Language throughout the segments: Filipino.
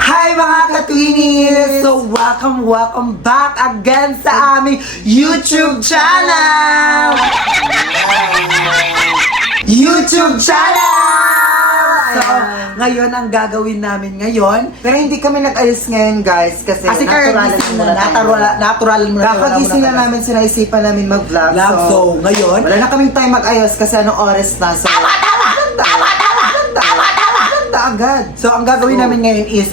Hi mga ka-Twinnies! So welcome back again sa aming YouTube channel! YouTube channel! So, ngayon ang gagawin namin ngayon. Pero hindi kami nag-ayos ngayon, guys, kasi naturalan muna. Kakagising na namin, sinaisipan namin mag-vlog. So, ngayon, wala na kaming time mag-ayos kasi anong oras na. So, Ganda agad. So, ang gagawin namin ngayon is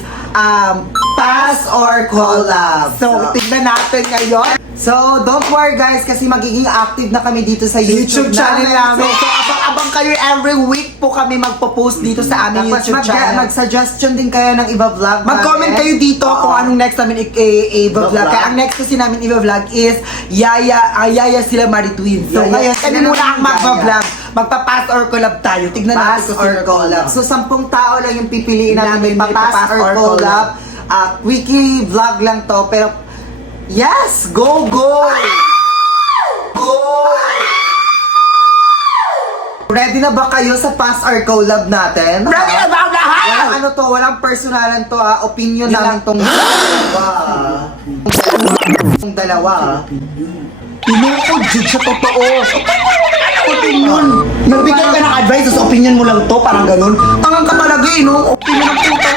Pass or collab. So, tignan natin ngayon. So, don't worry guys, kasi magiging active na kami dito sa YouTube channel namin. So, So, abang-abang kayo every week po kami magpo-post dito sa aming YouTube channel. Mag-suggestion din kayo ng iba vlog. Mag-comment kayo dito kung anong next namin i-vlog. Vlog. Kaya ang next kasi namin i-vlog is Yaya sila Mari Twins. So Yaya ngayon, sila kami muna ang Yaya. magpa-vlog. Magpa-pass or collab tayo. Tignan natin Pass kung or sino collab. So, 10 tao lang yung pipiliin namin Namin pa-pass or collab. Weekly vlog lang to, pero yes! Go! Ready na ba kayo sa pass or collab natin? Ready na ba ang lahat? Walang ano to, walang personalan to opinion namin tong dalawa. Pinukod dyan sa totoo. Opinion. Nagbigay ka ng advice sa opinion mo lang to, parang ganun. Tangang ka talaga no? Opinion ng puto.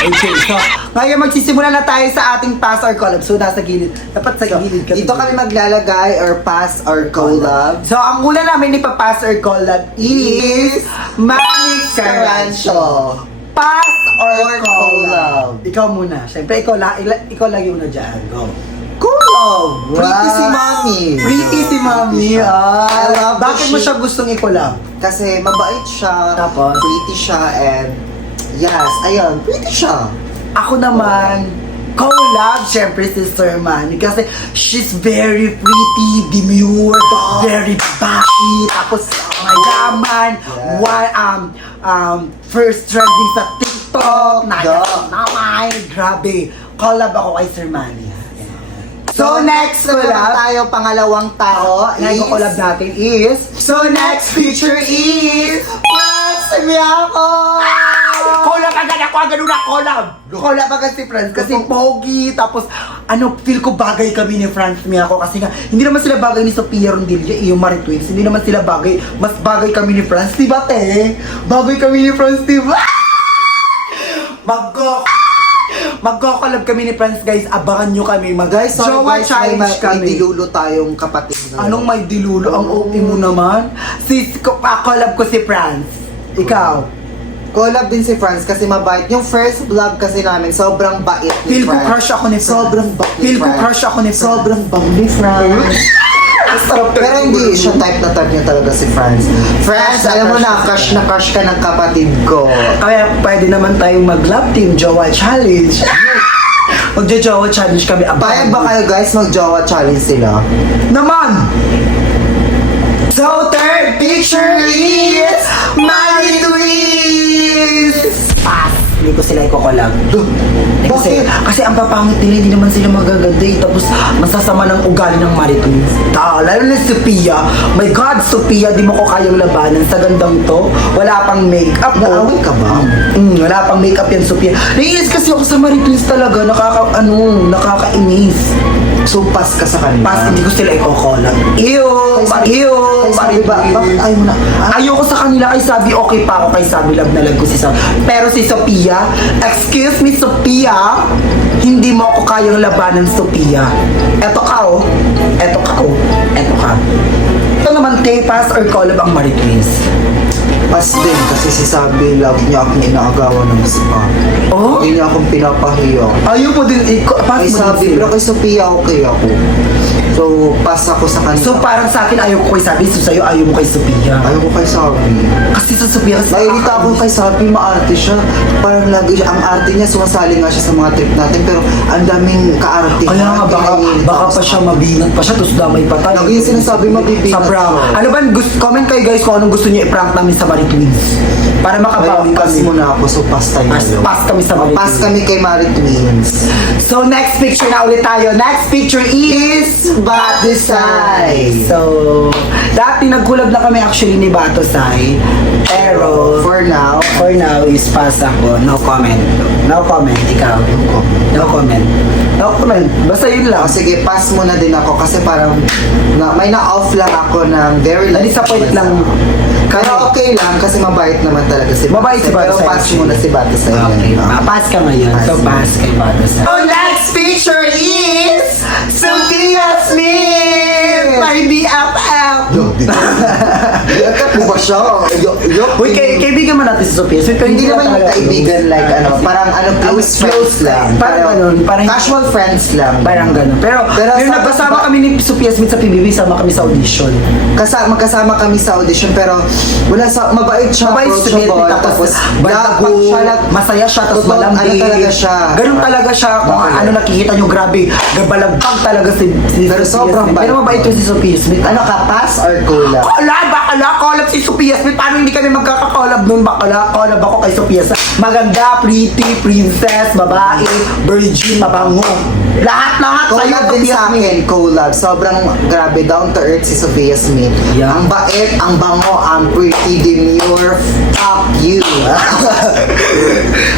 Okay, so, Ngayon magsisimula na tayo sa ating pass or collab. So nasa gilid. Dapat sa gilid kami. Dito kami maglalagay or pass or collab. so ang una namin ipa-pass or collab is Manny Carancio. Pass or collab? Ikaw muna. Siyempre, ikaw lagi muna dyan. Go. Collab! Pretty si Wow. Mommy. Pretty si Mami. I love the Bakit mo shit. siya gustong i-collab? Kasi mabait siya, Tapos? pretty siya, and yes, ayun, pretty siya. Ako naman, collab, syempre si Sir Manny. Kasi she's very pretty, demure, very bashy, tapos mayaman, first trending sa TikTok, naman, grabe. Collab ako kay Sir Manny. So, next collab collab, tayo, pangalawang tao. na collab natin is, So, next picture is Franz Miako! collab agad ako, agad na collab! Collab agad si Franz kasi pogi, tapos feel ko bagay kami ni Franz Miako kasi nga, hindi naman sila bagay ni Sophia Rondilla, yung Mari Twins, hindi naman sila bagay, mas bagay kami ni Franz, diba te? Bagay kami ni Franz, diba? Magko-collab kami ni Franz, guys, abangan nyo kami, Guys, sorry Jowa guys, challenge may kami. dilulo tayong kapatid na. Anong may dilulo? Ang OP mo naman. Collab ko si Franz. Ikaw? Collab din si Franz kasi mabait. Yung first vlog kasi namin, sobrang bait ni Feel ko Franz. crush ako ni Franz. Sobrang bait ni Feel ko Franz. crush ako ni Franz. Sobrang bang ni Franz. Pero hindi siya type niya talaga si Franz. Franz, alam mo na crush ka ng kapatid ko. Kaya pwede naman tayong mag-love team, Jowa Challenge. Magjo-Jowa Challenge kami. Payag ba kayo guys mag-jowa challenge sila? Naman! So, third picture is Mari Twins! Pass! Hindi ko sila ikokolab. Bakit? Kasi ang papangit nila, hindi naman sila magaganda eh. Tapos masasama ng ugali ng Mari Twins. Lalo na si Sophia. My God, Sophia, di mo ko kayang labanan sa gandang to. Wala pang makeup. Naaway ka ba? Wala pang makeup yan, Sophia. Naiinis kasi ako sa Mari Twins talaga. Nakakainis. So, pass ka sa kanila. Pas, hindi ko sila ikokolab. Ew! Sabi ba? Bakit ayaw mo na? Ayoko sa kanila kay Sabi, okay pa ako kay Sabi, love na love ko si Sabi. Pero si Sophia, excuse me Sophia, hindi mo ako kayang labanan Sophia. Eto ka oh. Eto ka. Ito naman, pass or collab ang Mari Twins. Pass din kasi si Sabi, love niya akong inaagawan ng spa. Oh? Hindi niya akong pinapahiya. Ayaw mo din, pass Kay mo Sabi, din pero sila. kay Sophia okay ako. So, pass ako sa kanila. So parang sa akin ayaw ko kay Sabi, so sa'yo ayaw mo kay Sophia. Ayaw ko kay Sabi. Kasi sa Sophia, Mairita ako kay Sabi, maarte siya. Parang lagi siya, ang arte niya, sumasali nga siya sa mga trip natin, pero ang daming kaarte. Kaya nga, baka pa siya mabinat pa siya, tapos damay pa tayo. Lagi yung sinasabi mabibinat Sa prank. siya. Ano ba, comment kayo guys kung anong gusto niyo i-prank namin sa Mari Twins. Para makabawi Pass kami. muna ako, so pass tayo. Pass kami sa Mari Pass Twins. kami kay Mari Twins. So next picture na ulit tayo. Next picture is Batusay. So, dati nagkulab na kami actually ni Batusay. Pero, For now, For now is pass ako. No comment. No comment. Ikaw. No comment. No comment. Basta yun lang. Sige, pass muna din ako kasi parang may na-off lang ako ng very Na-disappoint lang. Pero okay lang kasi mabait naman talaga si Bate. Mabait si Bate Pero sa'yo, pass actually. muna si Bate sa Okay. Pass ka ngayon. So, pass kay Bata sa... So, next picture is Sophia Smith! My BFF! BFF mo ba siya? Uy, kaibigan mo natin si Sophia. So, Hindi naman yung kaibigan like parang close friends lang. Parang ganun. Parang Casual friends lang. Parang ganun. Pero yung sabi nagkasama ko- kami ni Sophia Smith sa PBB, sama kami sa audition. Magkasama kami sa audition pero mabait siya, Mabait si approachable, Betty, tapos dapat bago, siya masaya siya, tapos totoo, malambing. ano talaga siya. Ganun talaga siya, kung Okay. ano nakikita nyo, grabe, balagpang talaga si Pero Sophia sobrang Smith. bait. Pero mabait yun si Sophia Smith. Ano ka, pass or collab? Collab si Sophia Smith. Paano hindi kami magkakakolab nun? Collab ako kay Sophia Smith. Maganda, pretty, princess, babae, virgin, mabango. Lahat sa'yo, Collab din Sophia sa Smith. akin, collab. Sobrang grabe, down to earth si Sophia Smith. Yeah. Ang bait, ang bango, ang pretty, demure, fuck you.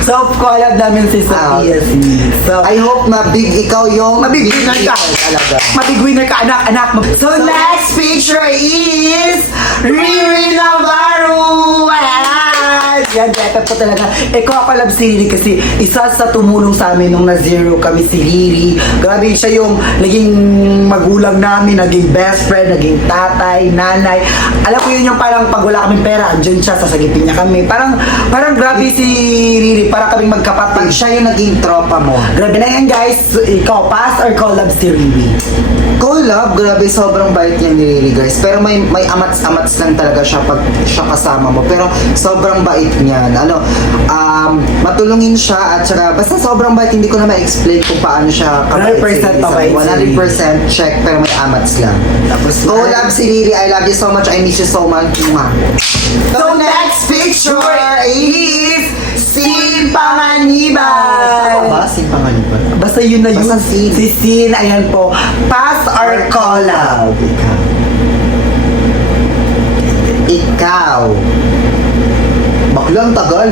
So, collab namin si Sophia Smith. So, I hope na big ikaw yung Mabig winner ka. talaga. Mabig winner ka, anak. So next picture is Riri Navarro! Ayan! Yan, better po talaga. Iko-collab si Riri kasi isa sa tumulong sa amin nung na-zero kami si Riri. Grabe siya yung naging magulang namin, naging best friend, naging tatay, nanay. Alam ko yun yung parang pag wala kaming pera, andyan siya, sasagipin niya kami. Parang grabe si Riri, para kaming pag magkapatid. siya yung naging tropa mo. Grabe na yan guys. Ikaw, pass or collab si Riri? Collab, grabe, sobrang bait niya ni Riri guys. Pero may amats-amats lang talaga siya pag siya kasama mo. Pero sobrang bait niyan. Matulungin siya at saka basta sobrang bait. Hindi ko na ma-explain kung paano siya 100% mabait si Riri. 100% check pero may amats lang. Tapos, Collab si Riri, I love you so much. I miss you so much. Mwah. So next picture is Sin Panganiban. Ba? Sin Panganiban? Basta yun na yun. Basta Sin. Si Sin, ayan po. Pass or collab? Ikaw. Baklang tagal.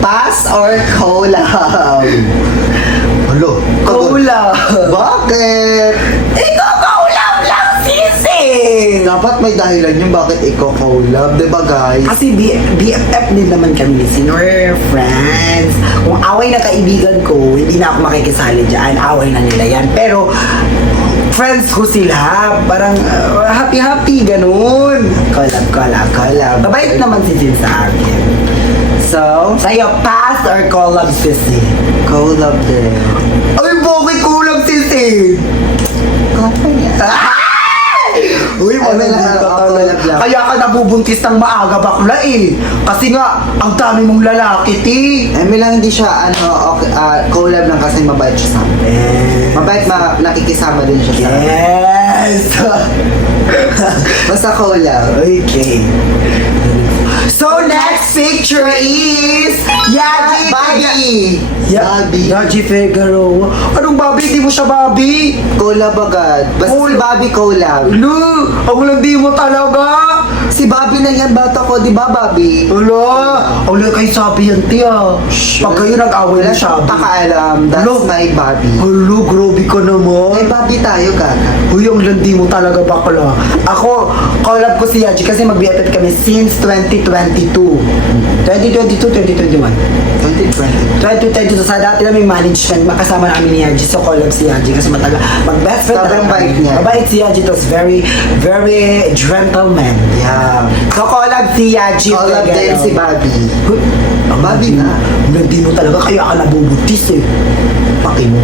Pass or collab? Hello. Collab. Bakit? Ikaw collab lang, Sisi! Dapat may dahilan yung bakit ikaw collab, di ba guys? Kasi BFF din naman kami ni Sin. We're friends. Kung away na kaibigan ko, hindi na ako makikisali dyan. Away na nila yan. Pero, friends ko sila. Parang happy-happy, ganun. Collab. Mabait naman si Sin sa akin. So, sa'yo, pass or collab si Sin? Collab din. Ay, bakit collab si Sin? Collab niya. Uy, wala Ay, na collab lang. Kaya ka nabubuntis ng maaga bakla eh. Kasi nga, ang dami mong lalaki, ti. Emi lang hindi siya collab lang kasi mabait siya sa amin. Mabait, nakikisama din siya sa amin. Yes! Basta collab. Okay. So, next picture is Yaji Bobby! Bobby. Yaji Figaro. Anong Bobby? Di mo siya Bobby? Collab agad. Basta si Bobby collab. Lu, ang landi mo talaga. Si Bobby na yan, bata ko, di ba Bobby? Wala. Ang landi kayo sabi yan, tiya. Pag kayo nag-away Wala na siyang sabi. pakaalam. That's Hello? my Bobby. Hello, grabe ka naman. Eh, Bobby tayo, gaga. Uy, ang landi mo talaga bakla. Ako, collab ko si Yaji kasi mag-BFF kami since 2022. 2022, 2021. 2022, sa dati namin management, makasama namin ni Yaji. So, collab si Yaji kasi matagal. Mag-best friend Sobrang na bait kami. niya. Mabait si Yaji, tapos very gentleman. Yeah. So, collab si Yaji. Collab din si Bobby. Uy, ang Bobby landi na. mo. Ang landi mo talaga, kaya ka nabubutis eh. Paki mo.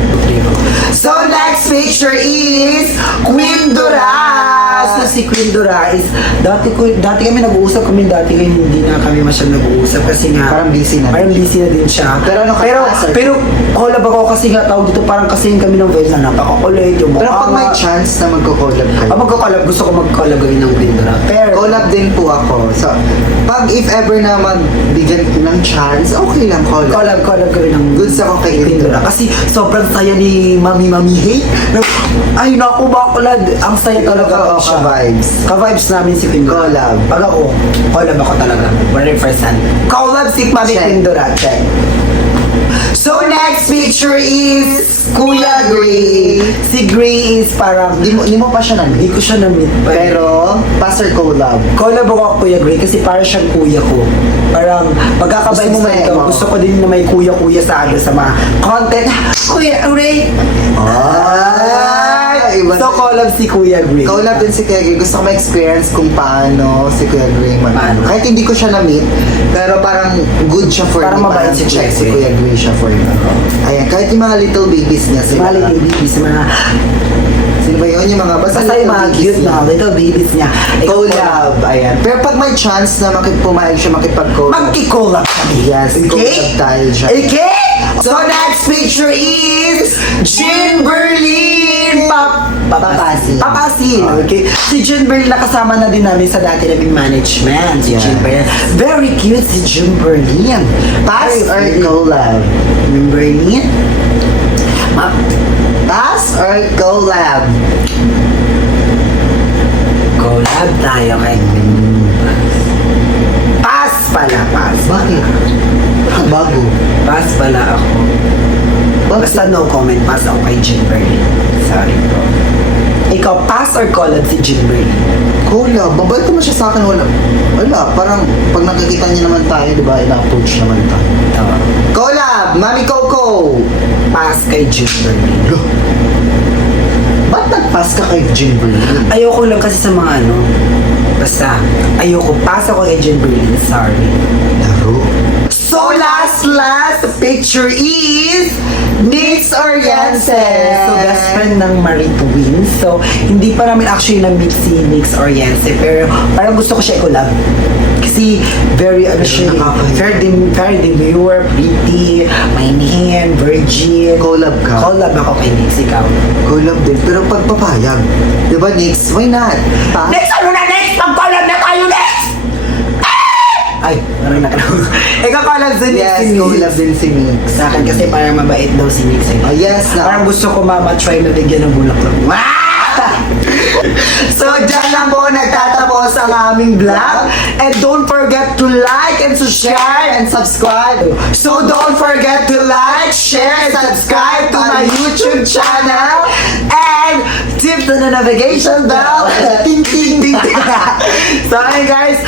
So, next picture is Queen Duras. So, si Queen Dora is, dati kami nag-uusap kami, dati hindi na kami masyadong nag-uusap kasi nga, Parang busy na. Parang busy na din siya. Pero ano ka, pero, passer? pero collab ako kasi nga tawag dito parang kasi kami ng vibes na napakakulit, yung Pero pag may nga. chance na magko-collab kayo. Magko-collab, gusto ko mag-collab gawin ng Pindora. Pero, Collab din po ako. So, pag if ever na magbigyan ng chance, okay lang collab. collab gawin ng Goods ako kay Pindora. Kasi sobrang saya ni Mami Hey. Ay, naku, bakulad. Ang saya talaga. Oo, ka-vibes. Ka-vibes namin si Pindora. Collab. Pag ako, collab ako talaga. 100%. Collab si Mami Check. Pindora. Check. So, next picture is Kuya Gray. Si Gray is parang, Di mo pa siya hindi nandito. ko siya na-meet pa. Pero, passer collab. Collab ako Kuya Gray kasi parang siyang kuya ko. Parang pagkakabay Gusto mo mo man sa ito, mo. gusto ko din na may kuya-kuya sa akin sa mga content. Kuya Gray! Ay, iba So collab si Kuya Gray. Collab din si Kuya Gray. Gusto ko ma-experience kung paano si Kuya Gray Paano? Kahit hindi ko siya na-meet, pero parang good siya for Parang me. mabait si check Kuya si Gray. Kuya Gray siya for me. Ayan, kahit yung mga little babies niya Si sila. mga little babies, mga, Sino ba yun? Yung mga basta yung mga cute na little babies niya. Ikaw Collab, ayan. Pero pag may chance na pumayag siya makipag-collab. Magki-collab kami. Yes, collab tayo dyan. Okay? So next picture is Jean Berlin Papasin. Papasin. Okay. Si Jean Berlin nakasama na din namin sa dati naming management. Si Yeah. Jean Berlin. Very cute si Jean Berlin. Pass or Very cute. collab? Jean Berlin. Pass or collab? Collab tayo kay Pass pala, pass. Bakit? Bago. Pass pala ako. Basta no comment, pass ako kay Jean Berlin. Sorry po. Ikaw, pass or collab si Jean Berlin? Collab. Mabait naman siya sa akin. Wala. Parang pag nakikita niya naman tayo, di ba, ina-approach naman tayo. Tawa. Collab! Mami Coco! Pass kay Jean Berlin. Ba't nag-pass ka kay Jean Berlin? Ayoko lang kasi sa mga ano. Basta, ayoko. Pass ako kay Jean Berlin. Sorry. Laro. So last picture is Nix Oriense. So best friend ng Marie Twins. So hindi pa namin actually na-meet si Nix Oriense. Pero parang gusto ko siya i-collab. Kasi very ano siya, very demure, pretty, mainihin, virgin. Collab ka? Collab ako kay Nix, ikaw. Collab din. Pero pag papayag, di ba, Nix? Why not? Pa? Next, ano na next? Pag-collab na tayo next! Ay, parang nakalaw. Ikaw collab si Nix. Yes, collab din si Nix. Sa akin kasi parang mabait daw si Nix. Oh, yes na. Parang gusto ko try na bigyan ng bulaklak. So, dyan lang po nagtatapos ang aming vlog. And don't forget to like and to share and subscribe. So, don't forget to like, share, and subscribe to my YouTube channel. And tip the notification bell. Ting, ting, ting, ting. So, ayun guys,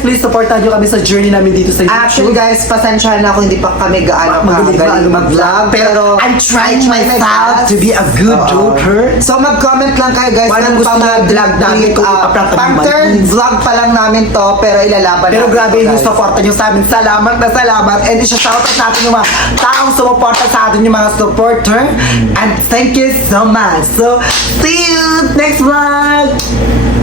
please supportan nyo kami sa journey namin dito sa YouTube. Actually, guys, pasensya na ako, hindi pa kami gaano Magaling kagaling mag-vlog. Pero, I'm trying myself to be a good Oo. daughter. So, mag-comment lang kayo, guys. Parang Ano gusto pa na mga vlog namin kung ipa-prank pang namin. third vlog pa lang namin to, pero ilalaban Pero namin grabe to, yung guys. supporta nyo sa amin. Salamat na salamat. And isa-shoutout natin yung mga taong sumuporta sa atin, yung mga supporter. And thank you so much. So, see you next vlog!